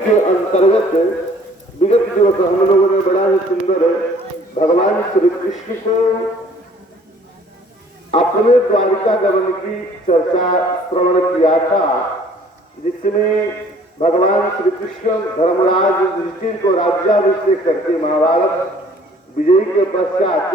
के अंतर्गत विगत दिवस हम लोगों ने बड़ा ही सुंदर भगवान श्री कृष्ण को अपने द्वारिका गमन की चर्चा श्रवण किया था, जिसमें भगवान श्री कृष्ण धर्मराज युधिष्ठिर को राज्याभिषेक करके महाभारत विजय के पश्चात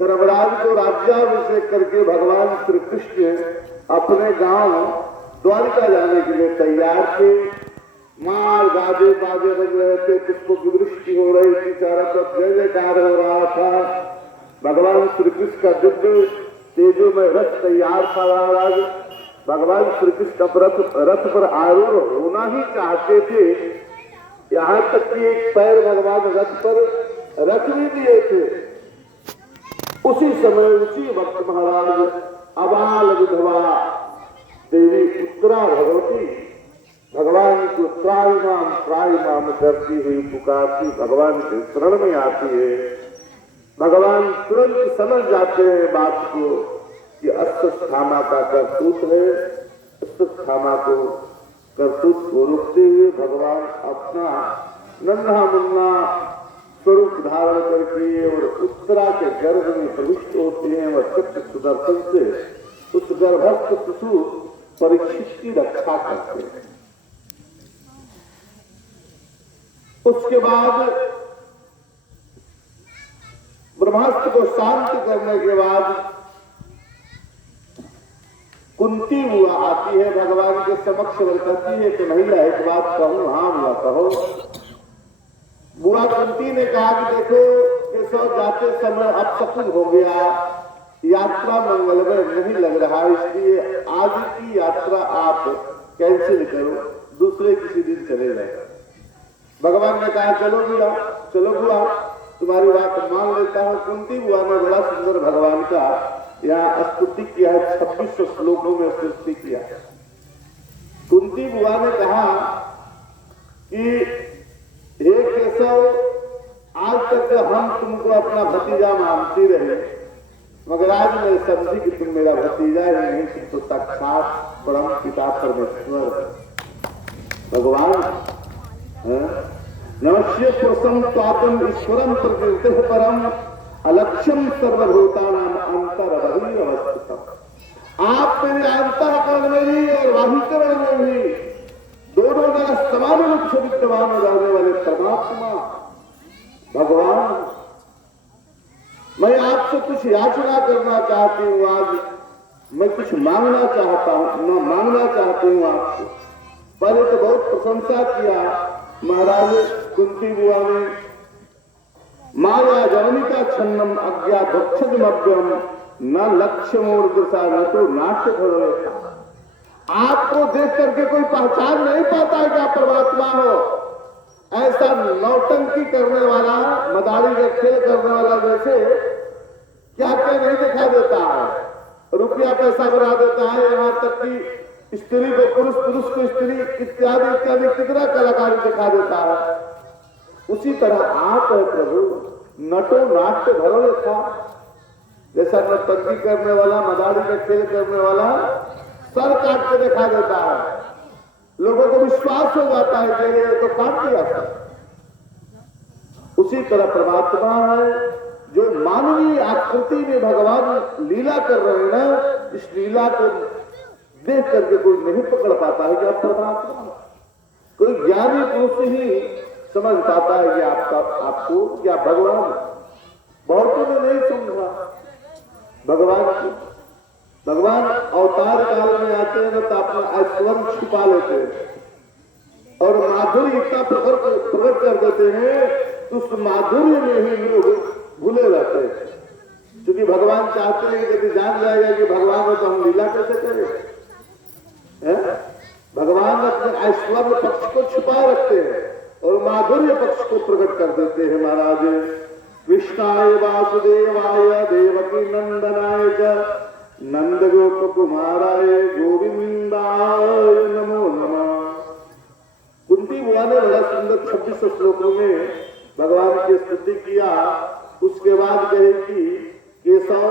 धर्मराज को राज्याभिषेक करके भगवान श्री कृष्ण अपने गांव द्वारिका जाने के लिए तैयार थे। मार गाजे बाजे बज रहे थे, पुष्पों की वृष्टि हो रही थी, चारों तरफ जय जयकार हो रहा था। भगवान श्री कृष्ण का दिव्य तेजो में रथ तैयार था। महाराज भगवान श्री कृष्ण रथ पर आरूढ़ होना ही चाहते थे, यहाँ तक कि एक पैर भगवान रथ पर रख भी दिए थे। उसी समय उसी वक्त महाराज अबाल विधवा देवी उत्तरा भगवती भगवान को त्राहि माम करती हुई पुकारती भगवान के शरण में आती है। भगवान तुरंत समझ जाते हैं बात को कि अश्वत्थामा का करतूत है। अश्वत्थामा को करतूत को रोकते हुए भगवान अपना नन्हा मुन्ना स्वरूप धारण करके और उत्तरा के गर्भ में प्रविष्ट होते हैं और चक्र सुदर्शन से उस गर्भस्थ शिशु परीक्षित की रक्षा करते हैं। उसके बाद ब्रह्मास्त्र को शांत करने के बाद कुंती हुआ आती है, भगवान के समक्ष कहती है कि भैया एक बात कहूं, हाँ बोला कहो। बुआ कुंती ने कहा कि देखो केशव जाते समय अब सफल हो गया, यात्रा मंगलमय नहीं लग रहा, इसलिए आज की यात्रा आप कैंसिल करो, दूसरे किसी दिन चले जाए। भगवान ने कहा चलो बुआ तुम्हारी बात मान लेता हूँ। कुंती बुआ ने बड़ा सुंदर भगवान का यहाँ स्तुति किया है, 26 श्लोकों में स्तुति किया है। कुंती बुआ ने कहा कि हे केशव, आज तक हम तुमको अपना भतीजा मानती रहे, मगर आज मैं समझी कि तुम मेरा भतीजा ही नहीं, तुम तो साक्षात परम पिता परमेश्वर भगवान नमस्ये पुरुषम स्वातम ईश्वरम प्रकृति परम अलक्ष्यम सर्वभूतानाम अंतरबहिर्वस्थितम्। आप मेरे अंतःकरण में भी और बाह्यकरण में भी दोनों जगह समान रूप से विद्यमान हो जाने वाले परमात्मा भगवान, मैं आपसे कुछ याचना करना चाहती हूँ। आज मैं कुछ मांगना चाहता हूँ, मैं मांगना चाहती हूँ आपसे। पहले तो बहुत प्रशंसा किया महाराज कुंती बुआ ने। माया जवनिका छन्नम अज्ञा भक्षजमभ्यम न लक्ष्य मूर्दशा न तो नाट्य भरो। आपको देख करके कोई पहचान नहीं पाता है कि आप परमात्मा हो। ऐसा नौटंकी करने वाला, मदारी का खेल करने वाला जैसे क्या क्या नहीं दिखा देता है, रुपया पैसा बढ़ा देता है, यहाँ तक कि स्त्री को पुरुष, पुरुष को स्त्री इत्यादि इत्यादि कितना कलाकारी दिखा देता है। उसी तरह आप है प्रभु, नटो नाट्य भरो था। जैसा नौटंकी करने वाला, मदारी का खेल करने वाला सर काट के दिखा देता है, लोगों को विश्वास हो जाता है कि ये तो काट दिया था। उसी तरह परमात्मा है जो मानवीय आकृति में भगवान लीला कर रहे हैं ना, इस लीला को देख करके कोई नहीं पकड़ पाता है कि आप परमात्मा। कोई ज्ञानी पुरुष ही समझ पाता है कि आपको क्या भगवान। बहुतों ने नहीं समझा भगवान को। भगवान अवतार काल में आते हैं तो अपना ऐश्वर्य छुपा लेते हैं और माधुर्य इतना प्रकट कर देते हैं तो उस माधुर्य में ही लोग भूले रहते हैं। क्योंकि भगवान चाहते हैं कि यदि जान जाएगा कि भगवान हो तो हम लीला कैसे करें। भगवान अपने ऐश्वर्य पक्ष को छुपा रखते हैं और माधुर्य पक्ष को प्रकट कर देते हैं। महाराज कृष्णाय वासुदेवाय देवकी नंदनाय च नंद गोप कुमाराय गोविंदाय नमो नमः। कुंती बुआ ने बड़ा सुंदर 26 श्लोकों में भगवान की स्तुति किया। उसके बाद कहे कि केशव,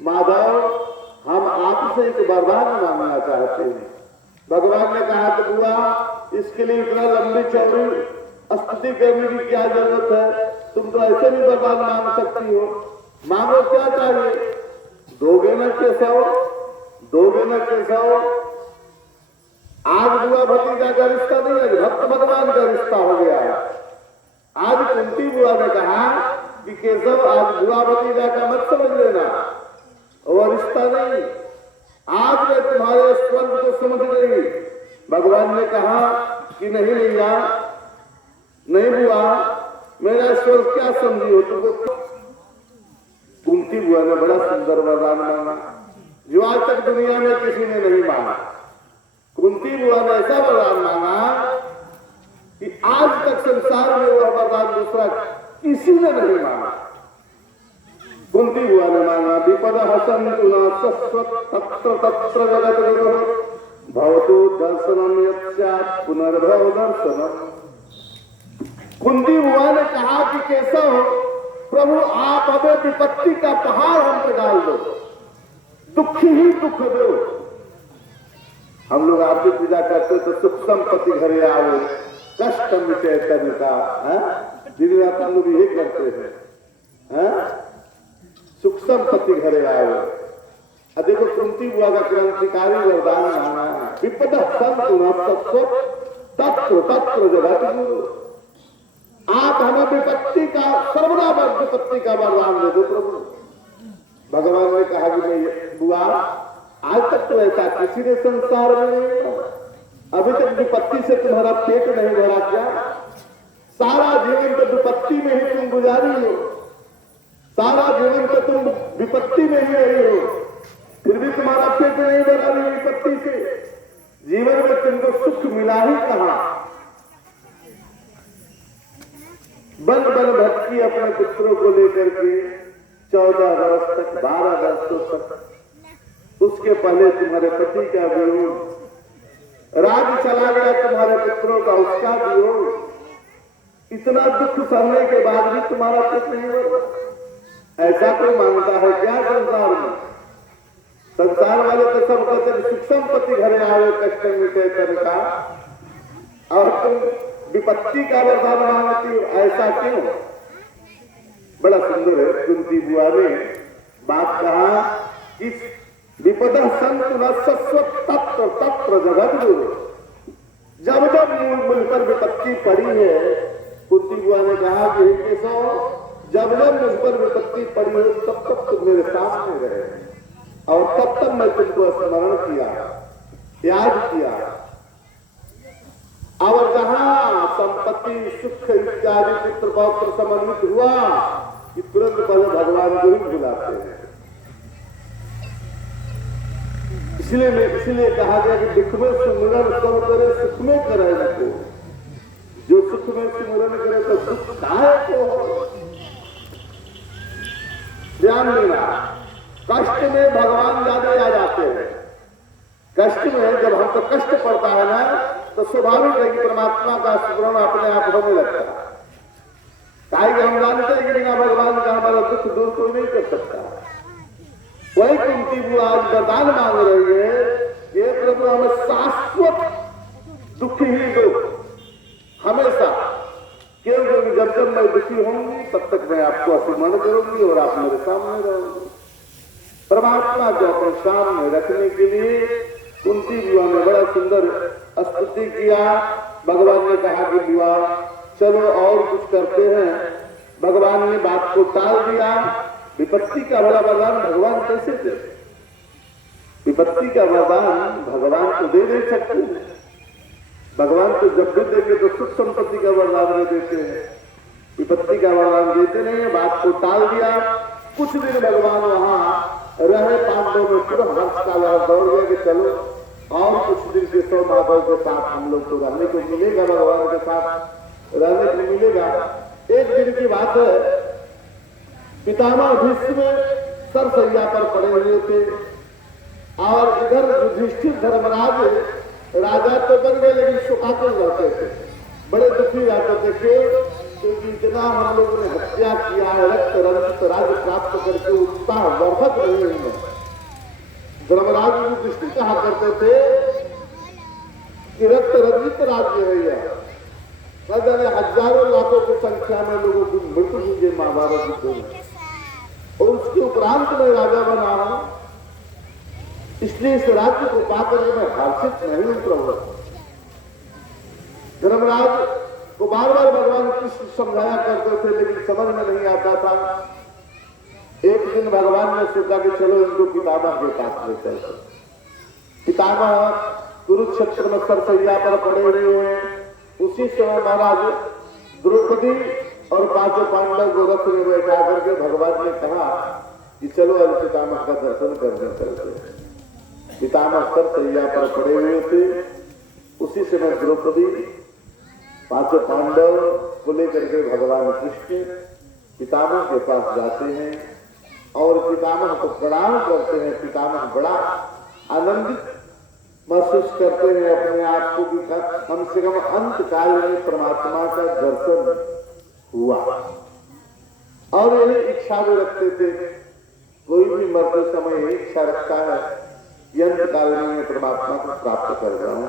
माधव, हम आपसे एक वरदान मांगना चाहते हैं। भगवान ने कहा कि बुआ इसके लिए इतना लंबी चौड़ी स्तुति करने की क्या जरूरत है? तुम तो ऐसे भी वरदान मांग सकती हो। मांगो, क्या चाहिए? दोगे न केशव, दोगे न केशव। आज बुआ भतीजा का रिश्ता नहीं है, भक्त भगवान का रिश्ता हो गया है। आज कुंती बुआ ने कहा कि केशव आज बुआ भतीजा का मत समझ लेना, वो रिश्ता नहीं। आज मैं तुम्हारे स्वर्ग को समझ गई। भगवान ने कहा कि नहीं भैया, नहीं बुआ, मेरा स्वर्ग क्या समझी हो तुमको? कुंती बुआ ने बड़ा सुंदर वरदान मांगा जो आज तक दुनिया में किसी ने नहीं मांगा। कुंती बुआ ने ऐसा वरदान मांगा कि आज तक संसार में वह वरदान दूसरा किसी ने नहीं मांगा। कुंती बुआ ने मांगा, विपद हसन्तु न शश्वत् तत्र तत्र जगद्गुरो भवतु दर्शनम यत् पुनर्भव दर्शनम। कुंती बुआ ने कहा कि केशव, प्रभु आप हमें विपत्ति का पहाड़ हम पे डाल दो, दुख ही दुख दो। हम लोग आपकी पूजा करते तो सुख संपत्ति घरे आओ, कष्ट मिटे तन का, दिन रात हम लोग यही करते हैं, सुख संपत्ति घरे आओ। देखो कुंती बुआ का क्रांतिकारी वरदान मांगा, विपद हसन्तु न शश्वत् तत्र तत्र जगद्गुरो। आप हमें विपत्ति का, सर्वदा विपत्ति का वरदान दे दो प्रभु। भगवान ने कहा कि नहीं बुआ, आज तक तो ऐसा किसी ने संसार में नहीं हुआ। अभी तक विपत्ति से तुम्हारा पेट नहीं भरा क्या? सारा जीवन तो विपत्ति में ही तुम गुजारी हो, सारा जीवन तो तुम विपत्ति में ही रही हो, फिर भी तुम्हारा पेट नहीं भरा रही विपत्ति से। जीवन में तुमको सुख मिला ही कहां? बन बन भटकी अपने पुत्रों को लेकर के 14 वर्ष तक, 12 वर्षों तक। उसके पहले तुम्हारे पति का वियोग, राज चला गया तुम्हारे पुत्रों का, उसका वियोग। इतना दुख सहने के बाद भी तुम्हारा पेट नहीं भरा। ऐसा कोई मानता है क्या संसार में? संसार वाले तो सब कहते सुख संपत्ति घरे आवे, कष्ट मिटे तन का, और तुम विपत्ति का वरदान मांगती हो, ऐसा क्यों? बड़ा सुंदर है कुंती बुआ ने बात कहा कि विपद हसन्तु न शश्वत् तत्र तत्र जगद्गुरो। जब जब मुझ पर विपत्ति पड़ी है, कुंती बुआ ने कहा कि केशव, जब जब मुझ पर विपत्ति पड़ी हो तब तक तुम मेरे सामने रहे, और तब तक मैं तुमको स्मरण किया, याद किया। और जहां संपत्ति सुख इत्यादि पुत्र पौत्र समन्वित हुआ कि तुरंत पहले भगवान को ही बुलाते हैं। इसलिए कहा गया कि दुख में सुमिरन सब करे, सुख में करे नको। जो सुख में सुमिरन करे तो दुख काहे को हो? ध्यान देना, कष्ट में भगवान ज्यादा आ जाते हैं। कष्ट में जब हमको कष्ट पड़ता है ना, तो स्वाभाविक है कि परमात्मा का स्मरण अपने आप होने लगता है। काहे हम जानते हैं कि बिना भगवान का हमारा दुख दूर कोई नहीं कर सकता। वही कुंती बुआ आज वरदान मांग रही है, ये प्रभु हमें शाश्वत दुख ही दो, हमेशा। क्योंकि जब जब मैं दुखी होंगी तब तक मैं आपको स्मरण करूंगी और आप मेरे सामने रहोगे। परमात्मा को अपने सामने रखने के लिए कुंती बुआ ने बड़ा सुंदर स्तुति किया। भगवान ने कहा कि बुआ चलो और कुछ करते हैं। भगवान ने बात को टाल दिया। विपत्ति का बड़ा वरदान भगवान कैसे दे? विपत्ति का वरदान भगवान को दे नहीं सकते। भगवान को जब भी देंगे तो सुख संपत्ति का वरदान नहीं देते हैं, विपत्ति का वरदान देते नहीं है। बात को टाल दिया। कुछ दिन भगवान वहां रहे, पांडव में पूरा हर्ष का लहर दौड़ गया कि चलो और कुछ दिन केशव माधव के साथ हम लोग को रहने को मिलेगा, भगवान के साथ रहने को मिलेगा। एक दिन की बात है, पितामह भीष्म सरसैया पर पड़े हुए थे और इधर युधिष्ठिर धर्मराज राजा तो बन गए लेकिन सुखाते रहते थे, बड़े दुखी रहते थे। क्योंकि इतना हम लोगों ने हत्या किया है, रक्त रंजित राज्य प्राप्त करके उत्साह वर्धक रहे हैं। धर्मराज युधिष्ठिर कहा करते थे कि रक्त रंजित राज्य है यह। न जाने हजारों लाखों की संख्या में लोगों की मृत्यु हुई है महाभारत युद्ध में, और उसके उपरांत मैं राजा बना हूं, इसलिए इस राज्य को पाकर मैं हर्षित नहीं हूं प्रभु। धर्मराज को बार बार भगवान कृष्ण समझाया करते थे, लेकिन समझ में नहीं आता था। एक दिन भगवान ने सोचा कि चलो इनको पितामह के पास ले चलते। पितामह कुरुक्षेत्र में सरसैया पर पड़े हुए हैं। उसी समय महाराज द्रौपदी और पांचों पांडव को रथ में बैठा करके भगवान ने कहा कि चलो अब पितामह का दर्शन करने चलते। पितामह सरसैया पर पड़े हुए थे। उसी समय द्रौपदी पांचों पांडव को लेकर के भगवान कृष्ण पितामह के पास जाते हैं और पितामह को प्रणाम करते हैं। पितामह बड़ा आनंदित महसूस करते हैं अपने आप को कि कम से कम अंत काल में परमात्मा का दर्शन हुआ। और ये इच्छा भी रखते थे, कोई भी मरते समय इच्छा रखता है कि अंत काल में परमात्मा को प्राप्त कर जाऊं।